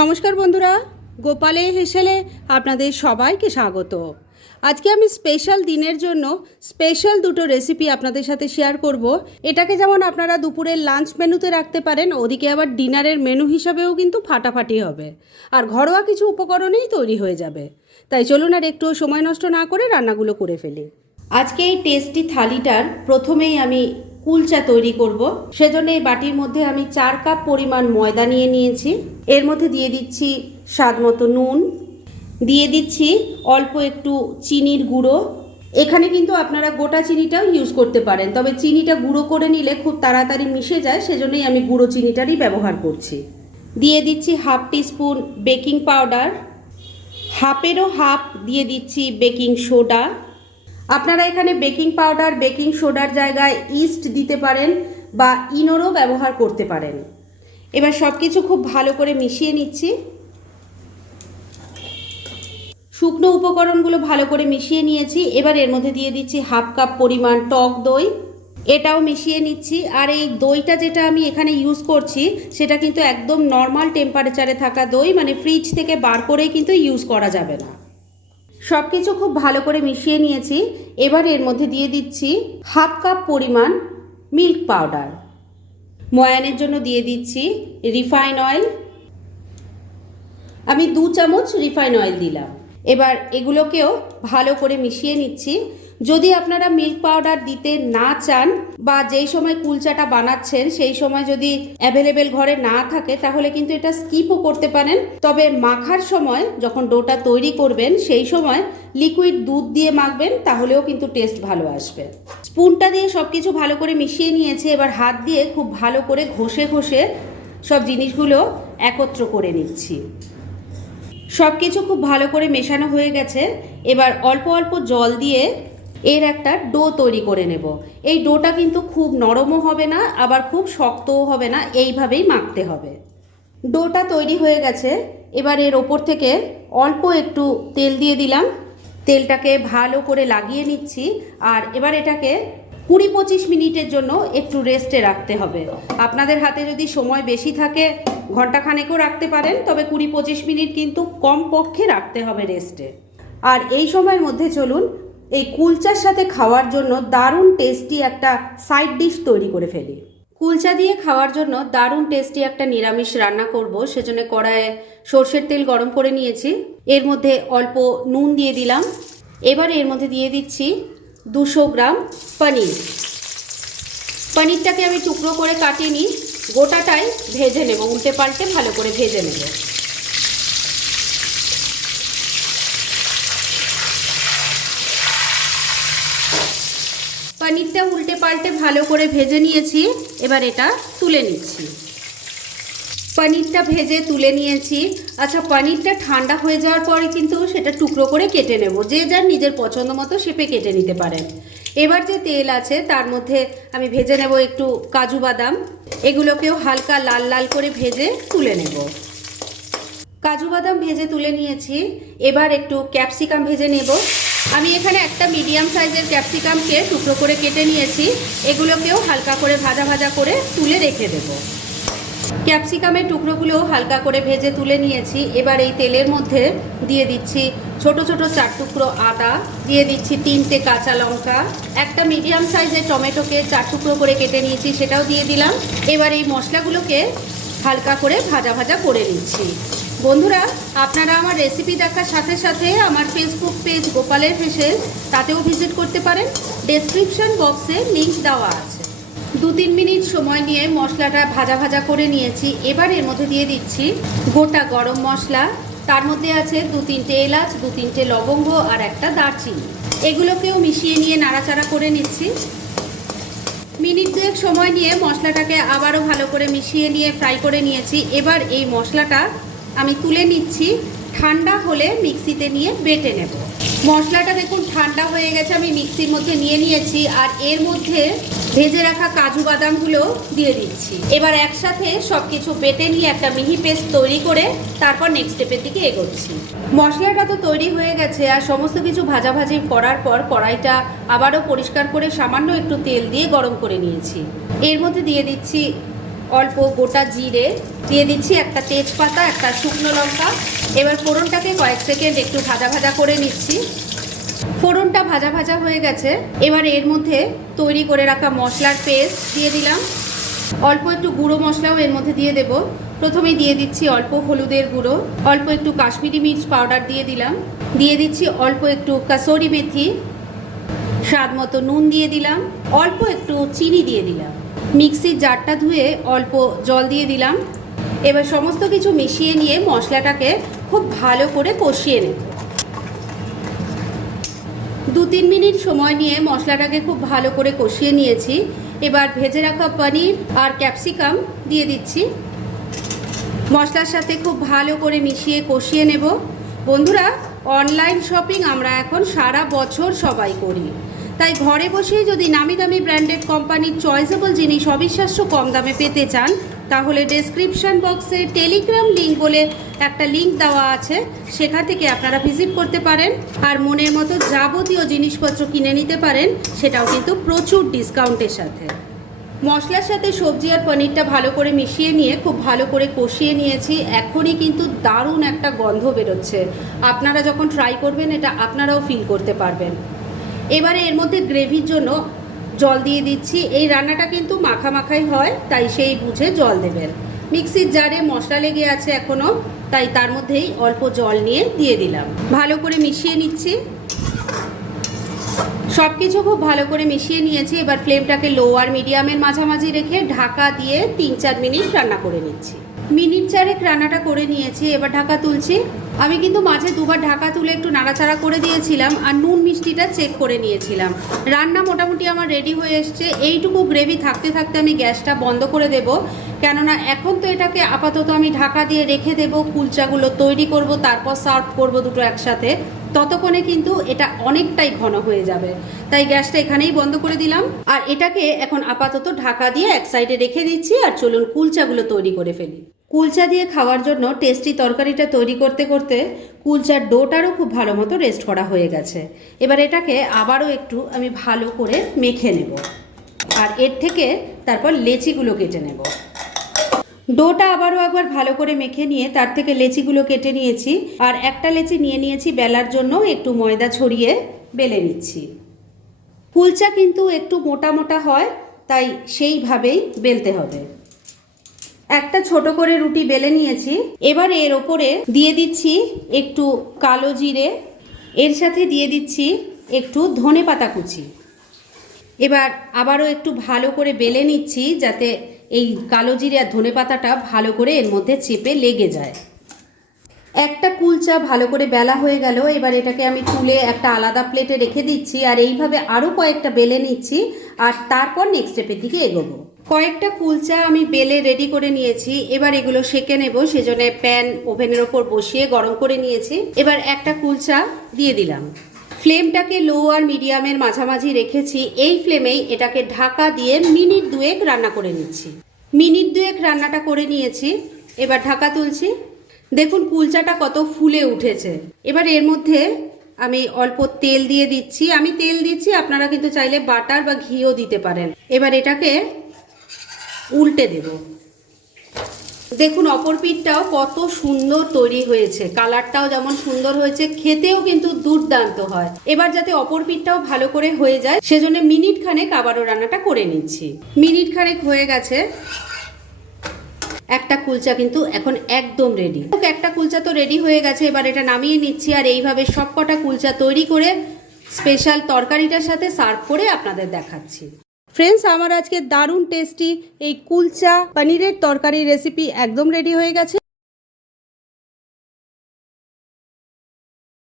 নমস্কার বন্ধুরা, গোপালে হেসেলে আপনাদের সবাইকে স্বাগত। আজকে আমি স্পেশাল দিনের জন্য স্পেশাল দুটো রেসিপি আপনাদের সাথে শেয়ার করব। এটাকে যেমন আপনারা দুপুরের লাঞ্চ মেনুতে রাখতে পারেন, ওদিকে আবার ডিনারের মেনু হিসাবেও কিন্তু ফাটাফাটি হবে। আর ঘরোয়া কিছু উপকরণেই তৈরি হয়ে যাবে। তাই চলুন আর একটু সময় নষ্ট না করে রান্নাগুলো করে ফেলি। আজকে এই টেস্টি থালিটার প্রথমেই আমি কুলচা তৈরি করব। সেজন্য এই বাটির মধ্যে আমি চার কাপ পরিমাণ ময়দা নিয়ে নিয়েছি। এর মধ্যে দিয়ে দিচ্ছি স্বাদ মতো নুন। দিয়ে দিচ্ছি অল্প একটু চিনির গুঁড়ো। এখানে কিন্তু আপনারা গোটা চিনিটাও ইউজ করতে পারেন। তবে চিনিটা গুঁড়ো করে নিলে খুব তাড়াতাড়ি মিশে যায়, সেজন্যই আমি গুঁড়ো চিনিটারই ব্যবহার করছি। দিয়ে দিচ্ছি হাফ টিস্পুন বেকিং পাউডার। হাফেরও হাফ দিয়ে দিচ্ছি বেকিং সোডা। আপনারা এখানে বেকিং পাউডার, বেকিং সোডার জায়গায় ইস্ট দিতে পারেন বা ইনোরও ব্যবহার করতে পারেন। এবার সব কিছু খুব ভালো করে মিশিয়ে নিচ্ছি। শুকনো উপকরণগুলো ভালো করে মিশিয়ে নিয়েছি। এবার এর মধ্যে দিয়ে দিচ্ছি হাফ কাপ পরিমাণ টক দই। এটাও মিশিয়ে নিচ্ছি। আর এই দইটা যেটা আমি এখানে ইউজ করছি, সেটা কিন্তু একদম নর্মাল টেম্পারেচারে থাকা দই মানে ফ্রিজ থেকে বার করেই কিন্তু ইউজ করা যাবে না। সব কিছু খুব ভালো করে মিশিয়ে নিয়েছি। এবার এর মধ্যে দিয়ে দিচ্ছি হাফ কাপ পরিমাণ মিল্ক পাউডার। ময়ানের জন্য দিয়ে দিচ্ছি রিফাইন অয়েল। আমি দু চামচ রিফাইন অয়েল দিলাম। এবার এগুলোকেও ভালো করে মিশিয়ে নিচ্ছি। যদি আপনারা মিল্ক পাউডার দিতে না চান বা যেই সময় কুলচাটা বানাচ্ছেন, সেই সময় যদি অ্যাভেলেবেল ঘরে না থাকে, তাহলে কিন্তু এটা স্কিপও করতে পারেন। তবে মাখার সময় যখন ডোটা তৈরি করবেন, সেই সময় লিকুইড দুধ দিয়ে মাখবেন, তাহলেও কিন্তু টেস্ট ভালো আসবে। স্পুনটা দিয়ে সব কিছু ভালো করে মিশিয়ে নিয়েছে, এবার হাত দিয়ে খুব ভালো করে ঘষে ঘষে সব জিনিসগুলো একত্র করে নিচ্ছি। সব কিছু খুব ভালো করে মেশানো হয়ে গেছে। এবার অল্প অল্প জল দিয়ে এর একটা ডো তৈরি করে নেব। এই ডোটা কিন্তু খুব নরমও হবে না, আবার খুব শক্তও হবে না, এইভাবেই মাখতে হবে। ডোটা তৈরি হয়ে গেছে। এবার এর ওপর থেকে অল্প একটু তেল দিয়ে দিলাম। তেলটাকে ভালো করে লাগিয়ে নিচ্ছি। আর এবার এটাকে কুড়ি পঁচিশ মিনিটের জন্য একটু রেস্টে রাখতে হবে। আপনাদের হাতে যদি সময় বেশি থাকে ঘন্টাখানেকও রাখতে পারেন, তবে কুড়ি পঁচিশ মিনিট কিন্তু কম পক্ষে রাখতে হবে রেস্টে আর এই সময়ের মধ্যে চলুন এই কুলচার সাথে খাওয়ার জন্য দারুণ টেস্টি একটা সাইড ডিশ তৈরি করে ফেলি। কুলচা দিয়ে খাওয়ার জন্য দারুণ টেস্টি একটা নিরামিষ রান্না করব, সেজন্য কড়াইয়ে সর্ষের তেল গরম করে নিয়েছি। এর মধ্যে অল্প নুন দিয়ে দিলাম। এবার এর মধ্যে দিয়ে দিচ্ছি দুশো গ্রাম পনির। পনিরটাকে আমি টুকরো করে কাটিয়ে নিই। গোটাটাই ভেজে নেব, উল্টে পাল্টে ভালো করে ভেজে নেব। পনিরটা উল্টে পাল্টে ভালো করে ভেজে নিয়েছি। এবার এটা তুলে নিচ্ছি। পনিরটা ভেজে তুলে নিয়েছি। আচ্ছা পনিরটা ঠান্ডা হয়ে যাওয়ার পরে কিন্তু সেটা টুকরো করে কেটে নেব। যে যার নিজের পছন্দ মতো শেপে কেটে নিতে পারেন এবার যে তেল আছে, তার মধ্যে আমি ভেজে নেব একটু কাজু বাদাম। এগুলোকেও হালকা লাল লাল করে ভেজে তুলে নেব। কাজু বাদাম ভেজে তুলে নিয়েছি। এবার একটু ক্যাপসিকাম ভেজে নেব। আমি এখানে একটা মিডিয়াম সাইজের ক্যাপসিকামকে টুকরো করে কেটে নিয়েছি। এগুলোকেও হালকা করে ভাজা ভাজা করে তুলে রেখে দেবো। ক্যাপসিকামের টুকরোগুলো হালকা করে ভেজে তুলে নিয়েছি। এবার এই তেলের মধ্যে দিয়ে দিচ্ছি ছোট ছোট চার টুকরো আদা, দিয়ে দিচ্ছি তিনটে কাঁচা লঙ্কা, একটা মিডিয়াম সাইজের টমেটোকে চার টুকরো করে কেটে নিয়েছি, সেটাও দিয়ে দিলাম। এবার এই মশলাগুলোকে হালকা করে ভাজা ভাজা করে নিচ্ছি। বন্ধুরা, আপনারা আমার রেসিপি দেখার সাথে সাথে আমার ফেসবুক পেজ গোপালের ফেসেল তাতেও ভিজিট করতে পারেন। ডেসক্রিপশন বক্সে লিংক দেওয়া আছে। দু তিন মিনিট সময় নিয়ে মশলাটা ভাজা ভাজা করে নিয়েছি। এবার এর মধ্যে দিয়ে দিচ্ছি গোটা গরম মশলা। তার মধ্যে আছে দু তিনটে এলাচ দু তিনটে লবঙ্গ আর একটা দারচিনি। এগুলোকেও মিশিয়ে নিয়ে নাড়াচাড়া করে নিচ্ছি। মিনিট দুয়েক সময় নিয়ে মশলাটাকে আবারও ভালো করে মিশিয়ে নিয়ে ফ্রাই করে নিয়েছি। এবার এই মশলাটা আমি তুলে নিচ্ছি। ঠান্ডা হলে মিক্সিতে নিয়ে বেটে নেব। মশলাটা দেখুন, ঠান্ডা হয়ে গেছে, আমি মিক্সির মধ্যে নিয়ে নিয়েছি আর এর মধ্যে ভেজে রাখা কাজু বাদামগুলো দিয়ে দিচ্ছি। এবার একসাথে সব কিছু বেটে নিয়ে একটা মিহি পেস্ট তৈরি করে তারপর নেক্সট স্টেপের দিকে এগোচ্ছি। মশলাটা তো তৈরি হয়ে গেছে আর সমস্ত কিছু ভাজাভাজি করার পর কড়াইটা আবারও পরিষ্কার করে সামান্য একটু তেল দিয়ে গরম করে নিয়েছি। এর মধ্যে দিয়ে দিচ্ছি অল্প গোটা জিরে দিয়ে দিচ্ছি একটা তেজপাতা, একটা শুকনো লঙ্কা। এবার ফোড়নটাকে কয়েক সেকেন্ড একটু ভাজা ভাজা করে নিচ্ছি। ফোড়নটা ভাজা ভাজা হয়ে গেছে। এবার এর মধ্যে তৈরি করে রাখা মশলার পেস্ট দিয়ে দিলাম। অল্প একটু গুঁড়ো মশলাও এর মধ্যে দিয়ে দেব। প্রথমে দিয়ে দিচ্ছি অল্প হলুদের গুঁড়ো, অল্প একটু কাশ্মীরি মির্চ পাউডার দিয়ে দিলাম। দিয়ে দিচ্ছি অল্প একটু কাসরি মেথি, স্বাদ মতো নুন দিয়ে দিলাম। অল্প একটু চিনি দিয়ে দিলাম। মিক্সির জারটা ধুয়ে অল্প জল দিয়ে দিলাম। এবার সমস্ত কিছু মিশিয়ে নিয়ে মশলাটাকে খুব ভালো করে কষিয়ে নেব। দু তিন মিনিট সময় নিয়ে মশলাটাকে খুব ভালো করে কষিয়ে নিয়েছি। এবার ভেজে রাখা পনির আর ক্যাপসিকাম দিয়ে দিচ্ছি। মশলার সাথে খুব ভালো করে মিশিয়ে কষিয়ে নেব। বন্ধুরা, অনলাইন শপিং আমরা এখন সারা বছর সবাই করি। তাই ঘরে বসেই যদি নামি দামি ব্র্যান্ডেড কোম্পানির চয়েসেবল জিনিস অবিশ্বাস্য কম দামে পেতে চান, তাহলে ডেসক্রিপশন বক্সে টেলিগ্রাম লিঙ্ক বলে একটা লিঙ্ক দেওয়া আছে। সেখান থেকে আপনারা ভিজিট করতে পারেন আর মনের মতো যাবতীয় জিনিসপত্র কিনে নিতে পারেন, সেটাও কিন্তু প্রচুর ডিসকাউন্টের সাথে। মশলার সাথে সবজি আর পনিরটা ভালো করে মিশিয়ে নিয়ে, খুব ভালো করে কষিয়ে নিয়েছি। এখনই কিন্তু দারুণ একটা গন্ধ বেরোচ্ছে। আপনারা যখন ট্রাই করবেন, এটা আপনারাও ফিল করতে পারবেন। এবারে এর মধ্যে গ্রেভির জন্য জল দিয়ে দিচ্ছি। এই রান্নাটা কিন্তু মাখা মাখাই হয়, তাই সেই বুঝে জল দেবেন। মিক্সির জারে মশলা লেগে আছে এখনও তাই তার মধ্যেই অল্প জল নিয়ে দিয়ে দিলাম। ভালো করে মিশিয়ে নিচ্ছি। সব কিছু খুব ভালো করে মিশিয়ে নিয়েছি। এবার ফ্লেমটাকে লো আর মিডিয়ামের মাঝামাঝি রেখে ঢাকা দিয়ে তিন চার মিনিট রান্না করে নিচ্ছি। মিনিট চারেক রান্নাটা করে নিয়েছি, এবার ঢাকা তুলছি। আমি কিন্তু মাঝে দুবার ঢাকা তুলে একটু নাড়াচাড়া করে দিয়েছিলাম আর নুন মিষ্টিটা চেক করে নিয়েছিলাম। রান্না মোটামুটি আমার রেডি হয়ে এসছে। এইটুকু গ্রেভি থাকতে থাকতে আমি গ্যাসটা বন্ধ করে দেব। কেননা এখন তো এটাকে আপাতত আমি ঢাকা দিয়ে রেখে দেব, কুলচাগুলো তৈরি করব, তারপর সার্ভ করব দুটো একসাথে। ততক্ষণে কিন্তু এটা অনেকটাই ঘন হয়ে যাবে। তাই গ্যাসটা এখানেই বন্ধ করে দিলাম। আর এটাকে এখন আপাতত ঢাকা দিয়ে এক সাইডে রেখে দিচ্ছি আর চলুন কুলচাগুলো তৈরি করে ফেলি। কুলচা দিয়ে খাওয়ার জন্য টেস্টি তরকারিটা তৈরি করতে করতে কুলচার ডোটারও খুব ভালো মতো রেস্ট করা হয়ে গেছে। এবার এটাকে আবারও একটু আমি ভালো করে মেখে নেব। আর এর থেকে তারপর লেচিগুলো কেটে নেব। ডোটা আবারও একবার ভালো করে মেখে নিয়ে তার থেকে লেচিগুলো কেটে নিয়েছি। আর একটা লেচি নিয়ে নিয়েছি বেলার জন্য একটু ময়দা ছড়িয়ে বেলে নিচ্ছি। কুলচা কিন্তু একটু মোটা মোটা হয়, তাই সেইভাবেই বেলতে হবে। একটা ছোট করে রুটি বেলে নিয়েছি। এবার এর ওপরে দিয়ে দিচ্ছি একটু কালো জিরে। এর সাথে দিয়ে দিচ্ছি একটু ধনে পাতা কুচি। এবার আবারও একটু ভালো করে বেলে নিচ্ছি যাতে এই কালো জিরে আর ধনে পাতাটা ভালো করে এর মধ্যে চেপে লেগে যায়। একটা কুলচা ভালো করে বেলা হয়ে গেল। এবার এটাকে আমি তুলে একটা আলাদা প্লেটে রেখে দিচ্ছি। আর এইভাবে আরও কয়েকটা বেলে নিচ্ছি। আর তারপর নেক্সট স্টেপের দিকে এগোবো। কয়েকটা কুলচা আমি বেলে রেডি করে নিয়েছি। এবার এগুলো সেকে নেব, সেজন্য প্যান ওভেনের ওপর বসিয়ে গরম করে নিয়েছি। এবার একটা কুলচা দিয়ে দিলাম। ফ্লেমটাকে লো আর মিডিয়ামের মাঝামাঝি রেখেছি। এই ফ্লেমেই এটাকে ঢাকা দিয়ে মিনিট দুয়েক রান্না করে নিচ্ছি। মিনিট দুয়েক রান্নাটা করে নিয়েছি। এবার ঢাকা তুলছি। দেখুন কুলচাটা কত ফুলে উঠেছে। এবার এর মধ্যে আমি অল্প তেল দিয়ে দিচ্ছি। আমি তেল দিচ্ছি, আপনারা কিন্তু চাইলে বাটার বা ঘিও দিতে পারেন। এবার এটাকে উল্টে দেব। দেখুন, অপর পিঠটাও কত সুন্দর তৈরি হয়েছে। কালারটাও যেমন সুন্দর হয়েছে, খেতেও কিন্তু দুর্দান্ত হয়। এবার যাতে অপর পিঠটাও ভালো করে হয়ে যায়, সেজন্য মিনিট খানেক আবারও রান্নাটা করে নিচ্ছি। মিনিট খানেক হয়ে গেছে। একটা কুলচা কিন্তু এখন একদম রেডি একটা কুলচা তো রেডি হয়ে গেছে, এবার এটা নামিয়ে নিচ্ছি আর এইভাবে সবকটা কুলচা তৈরি করে স্পেশাল তরকারিটার সাথে সার্ভ করে আপনাদের দেখাচ্ছি। ফ্রেন্ডস আমার আজকে দারুণ টেস্টি এই কুলচা পনিরের তরকারি রেসিপি একদম রেডি হয়ে গেছে।